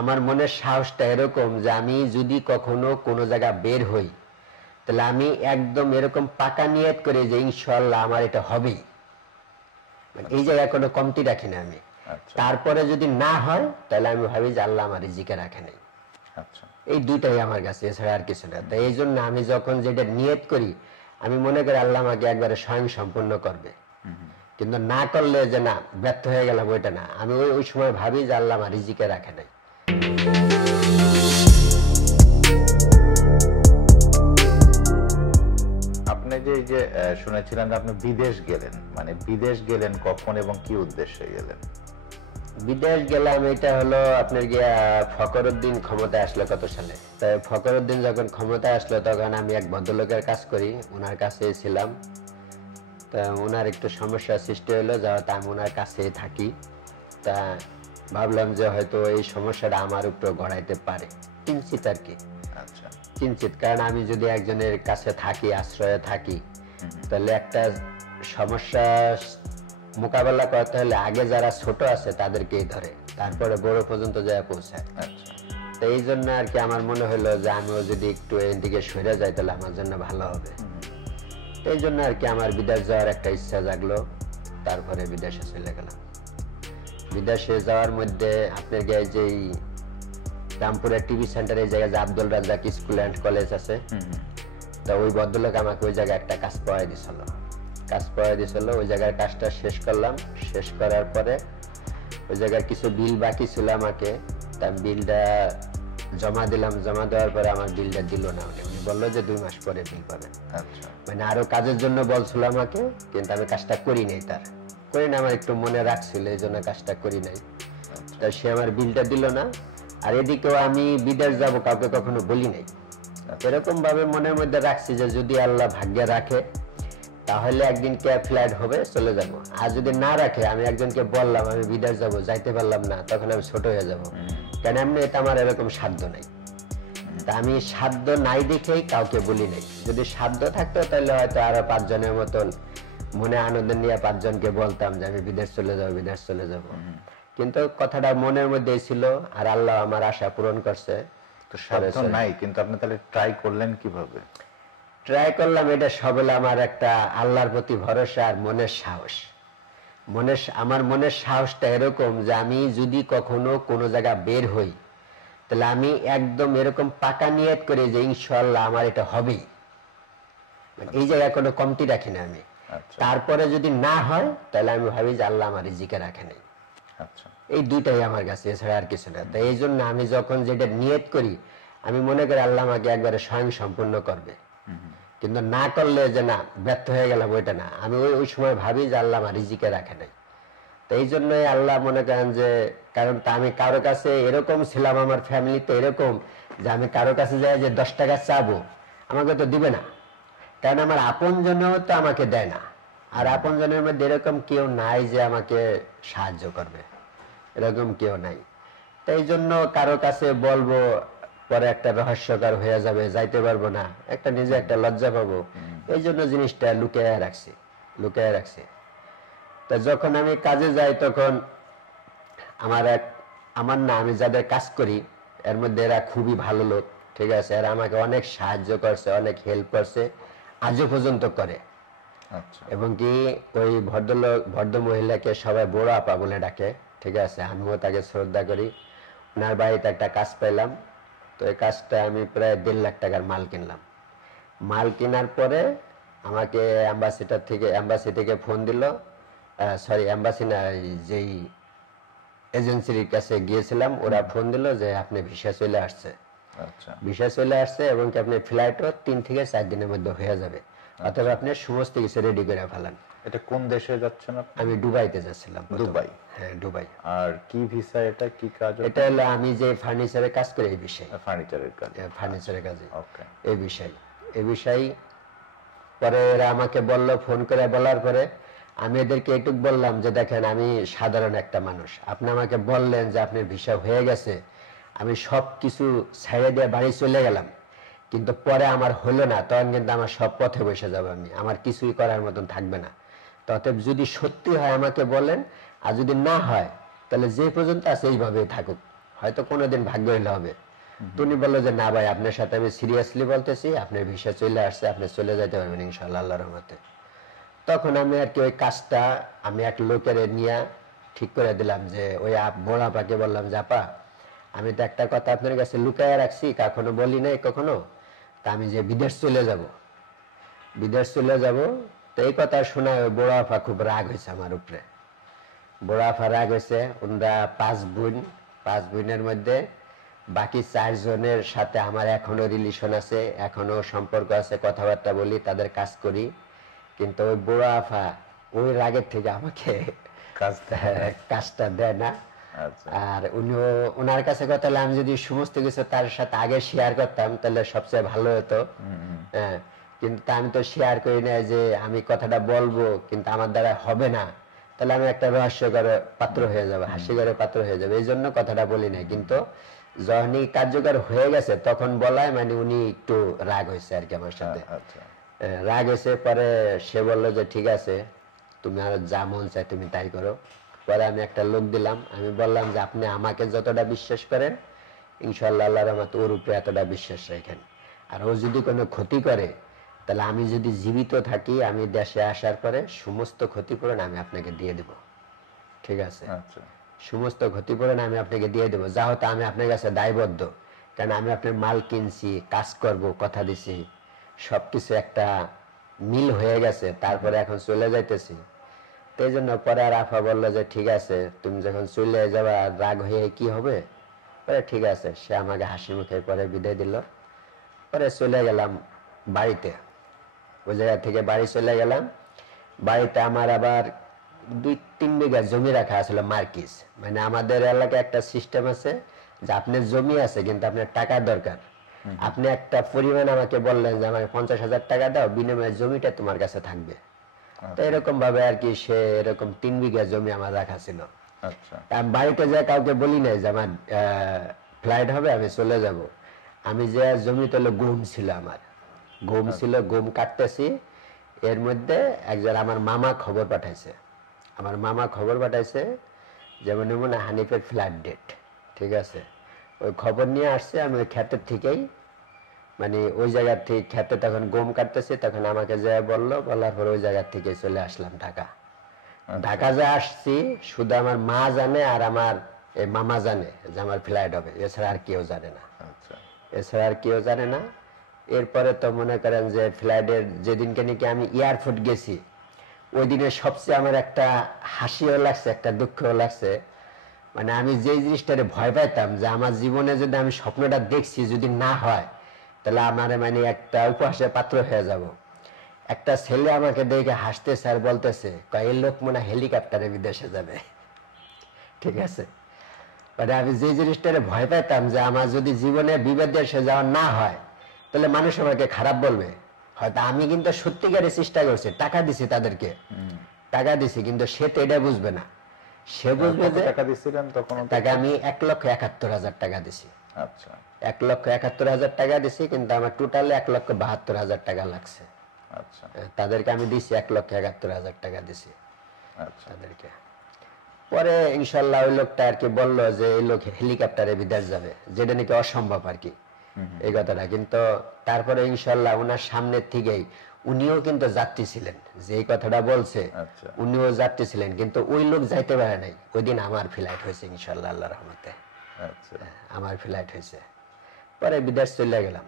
আমার মনের সাহসটা এরকম যে আমি যদি কখনো কোনো জায়গা বের হই তাহলে আমি একদম এরকম পাকা নিয়ত করে যে ইনশাআল্লাহ আমার এটা হবেই, এই জায়গায় কোনো কমতি রাখি না আমি। তারপরে যদি না হয় তাহলে আমি ভাবি যে আল্লাহ আমার রিজিকে রাখে নাই। এই দুইটাই আমার কাছে, এছাড়া আর কিছু না। তাই এই জন্য আমি যখন যেটা নিয়ত করি আমি মনে করি আল্লাহ আমাকে একবারে স্বয়ং সম্পূর্ণ করবে, কিন্তু না করলে যে না ব্যর্থ হয়ে গেলাম ওইটা না। আমি ওই সময় ভাবি যে আল্লাহ আমার রিজিকে রাখে নাই। আপনি যে শুনেছিলেন আপনি বিদেশ গেলেন, মানে বিদেশ গেলেন কখন এবং কি উদ্দেশ্যে গেলেন? বিদেশ গেলাম এটা হলো আপনার গিয়া ফখরুদ্দিন ক্ষমতায় আসলো কত সালে। তাই ফখরুদ্দিন যখন ক্ষমতায় আসলো তখন আমি এক ভদ্রলোকের কাজ করি, ওনার কাছে ছিলাম। তা ওনার একটু সমস্যা সৃষ্টি হলো, যাতে আমি ওনার কাছেই থাকি। তা ভাবলাম যে হয়তো এই সমস্যাটা আমার উপরে গড়াইতে পারে, কিঞ্চিত আর কি। কিঞ্চিত, কারণ আমি যদি একজনের কাছে থাকি, আশ্রয়ে থাকি, তাহলে একটা সমস্যা মোকাবেলা করতে হলে আগে যারা ছোট আছে তাদেরকেই ধরে, তারপরে বড় পর্যন্ত যায় পৌঁছায়। তো এই জন্য আর কি আমার মনে হলো যে আমিও যদি একটু এদিকে সরে যাই তাহলে আমার জন্য ভালো হবে। এই জন্য আর কি আমার বিদেশ যাওয়ার একটা ইচ্ছা জাগলো। তারপরে বিদেশে চলে গেলাম। বিদেশে যাওয়ার মধ্যে আপনার গিয়ে যেই রামপুরের টিভি সেন্টারে এই জায়গায় যে Abdul Razzak school and college আছে, তা ওই ভদ্রলোক আমাকে ওই জায়গায় একটা কাজ পাওয়াই দিছিল। ওই জায়গার কাজটা শেষ করলাম। শেষ করার পরে ওই জায়গায় কিছু বিল বাকি ছিল আমাকে, তা বিলটা জমা দিলাম। জমা দেওয়ার পরে আমার বিলটা দিল না। উনি বললো যে 2 মাস পরে বিল পাবেন। মানে আরো কাজের জন্য বলছিল আমাকে, কিন্তু আমি কাজটা করি নাই। আমার একটু মনে রাখছিল, এই জন্য কাজটা করি নাই। তা সে আমার বিলটা দিল না। আর এদিকেও আমি বিদেশ যাব কাউকে কখনো বলি নাই। এরকম ভাবে মনের মধ্যে রাখছি যে যদি আল্লাহ ভাগ্যে রাখে তাহলে একদিন ক্যাব ফ্লাইট হবে, চলে যাব। আর যদি না রাখে, আমি একজনকে বললাম আমি বিদেশ যাব, যাইতে পারলাম না, তখন আমি ছোট হয়ে যাব। কারণ এমনি এটা আমার এরকম সাধ্য নাই। তা আমি সাধ্য নাই দেখেই কাউকে বলি নাই। যদি সাধ্য থাকতো তাহলে হয়তো আরো 5 জনের মতন মনে আনন্দ নিয়ে 5 জনকে বলতাম যে আমি বিদেশ চলে যাব। কিন্তু কথাটা মনের মধ্যেই ছিল, আর আল্লাহ আমার আশা পূরণ করছে। তো সাধ্য নাই, কিন্তু আপনি তাহলে ট্রাই করলেন কিভাবে? ট্রাই করলাম, এটা সবলে আমার একটা আল্লাহর প্রতি ভরসা আর মনের সাহস। আমার মনের সাহসটা এরকম যে আমি যদি কখনো কোনো জায়গা বের হই তাহলে আমি একদম এরকম পাকা নিয়ত করে যে ইনশাআল্লাহ আমার এটা হবেই, এই জায়গায় কোনো কমতি রাখি না আমি। তারপরে যদি না হয় তাহলে আমি ভাবি যে আল্লাহ আমার রিজিকে রাখে নাই। এই দুইটাই আমার কাছে, এছাড়া আর কিছু না। তাই এই জন্য আমি যখন যেটা নিয়ত করি আমি মনে করি আল্লাহ আমাকে একবারে স্বয়ং সম্পূর্ণ করবে, কিন্তু না করলে যে না ব্যর্থ হয়ে গেলাম ওইটা না। আমি ওই সময় ভাবি যে আল্লাহ আমার রিজিকে রাখে নাই। তো এই জন্যই আল্লাহ মনে করেন যে, কারণ আমি কারো কাছে এরকম ছিলাম, আমার ফ্যামিলিতে এরকম যে আমি কারো কাছে যাই যে 10 টাকা চাবো, আমাকে তো দিবে না। কারণ আমার আপন জনও তো আমাকে দেয় না। আর আপন জনের মধ্যে এরকম কেউ নাই যে আমাকে সাহায্য করবে, এরকম কেউ নাই। তাই জন্য কারো কাছে বলবো পরে একটা রহস্যকার হয়ে যাবে, যাইতে পারবো না, একটা নিজে একটা লজ্জা পাবো। এই জন্য জিনিসটা লুকিয়ে রাখছি। তা যখন আমি কাজে যাই তখন আমি যাদের কাজ করি এর মধ্যে এরা খুবই ভালো লোক, ঠিক আছে। এরা আমাকে অনেক সাহায্য করছে, অনেক হেল্প করছে, আজও পর্যন্ত করে। এবং কি ওই ভদ্র মহিলাকে সবাই বড় আপা বলে ডাকে, ঠিক আছে। আমিও তাকে শ্রদ্ধা করি। ওনার বাড়িতে একটা কাজ পেলাম, তো এই কাজটা আমি প্রায় 1.5 লাখ টাকার মাল কিনলাম। মাল কেনার পরে আমাকে এম্বাসি থেকে ফোন দিল, সরি এম্বাসি না, যেই এজেন্সির কাছে গিয়েছিলাম, ওরা ফোন দিল যে আপনি ভিসা চলে আসছে এবং কি আপনি ফ্লাইটও 3 থেকে 4 দিনের মধ্যে হয়ে যাবে, অথবা আপনি সমস্ত কিছু রেডি করে ফেলান। এটা কোন দেশে যাচ্ছেন আপনি? আমি দুবাইতে যাচ্ছিলাম। দুবাই? হ্যাঁ, দুবাই। আর কি ভিসা এটা, কি কাজ? এটা হলো আমি যে ফার্নিচারের কাজ করি, এই বিষয়। ফার্নিচারের কাজ। ওকে। এই বিষয় পরে এরা আমাকে বলল, ফোন করে বলার পরে আমি এদেরকে এটুক বললাম যে দেখেন আমি সাধারণ একটা মানুষ, আপনি আমাকে বললেন যে আপনার ভিসা হয়ে গেছে, আমি সব কিছু ছেড়ে দিয়ে বাড়ি চলে গেলাম, কিন্তু পরে আমার হলো না, তখন কিন্তু আমার সব পথে বসে যাবে, আমার কিছুই করার মতন থাকবে না। অতএব যদি সত্যি হয় আমাকে বলেন, আর যদি না হয় তাহলে যে পর্যন্ত আছে এইভাবে থাকুক, হয়তো কোনোদিন ভাগ্য হইলে হবে। তো উনি বললো যে না ভাই, আপনার সাথে আমি সিরিয়াসলি বলতেছি, আপনার ভিসা চলে আসছে, আপনি চলে যেতে পারবেন ইনশাআল্লাহ আল্লাহর রহমতে। তখন আমি আর কি ওই কাজটা আমি এক লোকের নিয়ে ঠিক করে দিলাম, যে ওই বড় আপাকে বললাম যে আপা, আমি তো একটা কথা আপনার কাছে লুকায় রাখছি, কখনো বলি নাই কখনো, তা আমি যে বিদেশ চলে যাব, বিদেশ চলে যাব। তো এই কথা শোনা ওই বড় আফা খুব রাগ হয়েছে আমার উপরে। বড় আফা রাগ হয়েছে। ওনারা 5 বোন, 5 বোনের মধ্যে বাকি 4 জনের সাথে আমার এখনো রিলেশন আছে, এখনো সম্পর্ক আছে, কথাবার্তা বলি, তাদের কাজ করি। কিন্তু ওই বড় আফা ওই রাগের থেকে আমাকে কাজটা দেয় না। আর উনিও ওনার কাছে কথা হলে আমি যদি সমস্ত কিছু তার সাথে আগে শেয়ার করতাম তাহলে সবচেয়ে ভালো হতো। হ্যাঁ, কিন্তু আমি তো শেয়ার করি না, যে আমি কথাটা বলবো কিন্তু আমার দ্বারা হবে না, তাহলে আমি একটা রহস্যকর পাত্র হয়ে যাবো, হাস্যকর পাত্র হয়ে যাবে, এই জন্য কথাটা বলি না। কিন্তু যখনই কার্যকর হয়ে গেছে তখন বলায় মানে উনি একটু রাগ হয়েছে আর কি আমার সাথে। রাগ হয়েছে, পরে সে বললো যে ঠিক আছে, তুমি আর যা মন চাই তুমি তাই করো। পরে আমি একটা লোক দিলাম, আমি বললাম যে আপনি আমাকে যতটা বিশ্বাস করেন ইনশাআল্লাহ আল্লাহর রহমতে ওর উপরে এতটা বিশ্বাস রাখেন। আর ও যদি কোনো ক্ষতি করে তাহলে আমি যদি জীবিত থাকি, আমি দেশে আসার পরে সমস্ত ক্ষতিপূরণ আমি আপনাকে দিয়ে দেব। ঠিক আছে? সমস্ত ক্ষতিপূরণ আমি আপনাকে দিয়ে দেবো, যা হতো আমি আপনার কাছে দায়বদ্ধ, কারণ আমি আপনার মাল কিনছি, কাজ করব, কথা দিছি, সবকিছু একটা মিল হয়ে গেছে, তারপরে এখন চলে যাইতেছি। তো এই জন্য পরে আর আফা বললো যে ঠিক আছে, তুমি যখন চলে যাবা রাগ হয়ে কি হবে। পরে ঠিক আছে, সে আমাকে হাসি মুখে পরে বিদায় দিল। পরে চলে গেলাম বাড়িতে, ওই জায়গা থেকে বাড়ি চলে গেলাম। বাড়িতে আমার আবার 2-3 বিঘা জমি রাখা আছিল মার্কিস, মানে আমাদের এলাকায় একটা সিস্টেম আছে যে আপনার জমি আছে কিন্তু আপনার টাকার দরকার, আপনি একটা পরিমাণ আমাকে বললেন যে আমাকে 50,000 টাকা দাও, বিনিময়ে জমিটা তোমার কাছে থাকবে। তো এরকম ভাবে আর কি সে এরকম 3 বিঘা জমি আমার রাখা ছিল। আমি বাড়িতে যাই কাউকে বলি নাই যে আমার ফ্লাইট হবে আমি চলে যাব। আমি যে জমি তোলে গম ছিল, আমার গম ছিল, গম কাটতেছি, এর মধ্যে একজন আমার মামা খবর পাঠাইছে, আমার মামা খবর পাঠাইছে যেমন এমন হানিফের ফ্লাইট ডেট। ঠিক আছে, ওই খবর নিয়ে আসছে। আমি ওই ক্ষেতের থেকেই মানে ওই জায়গার থেকে খেতে তখন গম কাটতেছে, তখন আমাকে যা বললো, বলার পর ওই জায়গার থেকে চলে আসলাম ঢাকা। ঢাকা যা আসছি শুধু আমার মা জানে আর আমার এই মামা জানে যে আমার ফ্লাইট হবে, এছাড়া আর কেউ জানে না। এছাড়া আর কেউ জানে না। এরপরে তো মনে করেন যে ফ্লাইটের যেদিনকে নাকি আমি এয়ারপোর্ট গেছি, ওই দিনে সবচেয়ে আমার একটা হাসিও লাগছে, একটা দুঃখও লাগছে। মানে আমি যে জিনিসটারে ভয় পাইতাম যে আমার জীবনে যদি আমি স্বপ্নটা দেখছি যদি না হয় তাহলে আমার মানে একটা উপহাসের পাত্র হয়ে যাব। একটা ছেলে আমাকে দেখে হাসতেছে আর বলতেছে, এই লোক মনে হেলিকপ্টারে বিদেশে যাবে। ঠিক আছে, মানে আমি যে জিনিসটারে ভয় পেতাম যে আমার যদি জীবনে বিদেশে যাওয়া না হয় তাহলে মানুষ আমাকে খারাপ বলবে, হয়তো আমি কিন্তু সত্যিকারের চেষ্টা করছি, টাকা দিছি তাদেরকে, টাকা দিছি, কিন্তু সে তো এটা বুঝবে না। সে বুঝবে যে টাকা দিছিলেন তখন তাকে আমি 1,71,000 টাকা দিছি। 1,71,000 টাকা দিছি, কিন্তু আমার টোটালি 1,72,000 টাকা লাগছে। তাদেরকে আমি দিছি 1,71,000 টাকা দিছি তাদেরকে। পরে ইনশাল্লাহ ওই লোকটা আর কি বললো যে এই লোক হেলিকপ্টারে বিদেশ যাবে, যেটা নাকি অসম্ভব আর কি এই কথাটা। কিন্তু তারপরে ইনশাল্লাহ ওনার সামনের থেকেই উনিও কিন্তু যাত্রী ছিলেন, যে এই কথাটা বলছে উনিও যাত্রী ছিলেন, কিন্তু ওই লোক যাইতে পারে নাই। ওই দিন আমার ফ্লাইট হয়েছে ইনশাল্লাহ আল্লাহর রহমতে, আমার ফ্লাইট হয়েছে। পরে বিদেশ চলে গেলাম।